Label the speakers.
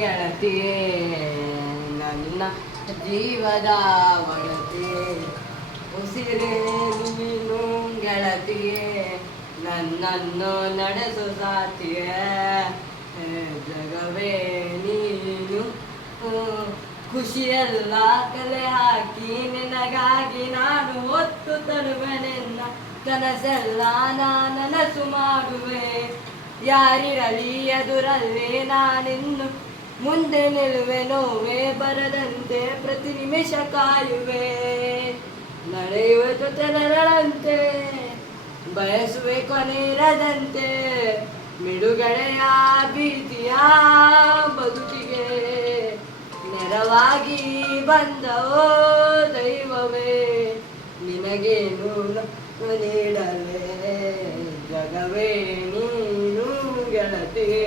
Speaker 1: ಗೆಳತಿಯೇ ನನ್ನ ಜೀವದ ಒಳತಿ ಉಸಿರೇ ನೀನು ಗೆಳತಿಯೇ, ನನ್ನನ್ನು ನಡೆಸು ಸಾತಿಯೇ ಜಗವೇ ನೀನು. ಖುಷಿಯೆಲ್ಲ ಕಲೆ ಹಾಕಿ, ನಿನಗಾಗಿ ನಾನು ಹೊತ್ತು ತರುವೆನೆನ್ನ ಕನಸೆಲ್ಲ ನಾ ನನಸು ಮಾಡುವೆ. ಯಾರಿರಲಿ, ಎದುರಲ್ಲಿ ನಾನಿನ್ನು ಮುಂದೆ ನಿಲುವೆ ನೋವೇ ಬರದಂತೆ ಪ್ರತಿ ನಿಮಿಷ ಕಾಯುವೆ. ನಡೆಯುವ ಜೊತೆ ನರಳಂತೆ, ಬಯಸುವೆ ಕೊನೆಯಿರದಂತೆ ಮಿಡುಗಡೆಯ ಭೀತಿಯ ಬದುಕಿಗೆ. ನೆರವಾಗಿ ಬಂದವೋ ದೈವವೇ, ನಿನಗೇನು ನೀಡಲೇ? ಜಗವೇ ನೀನು ಗೆಳತಿಯೇ.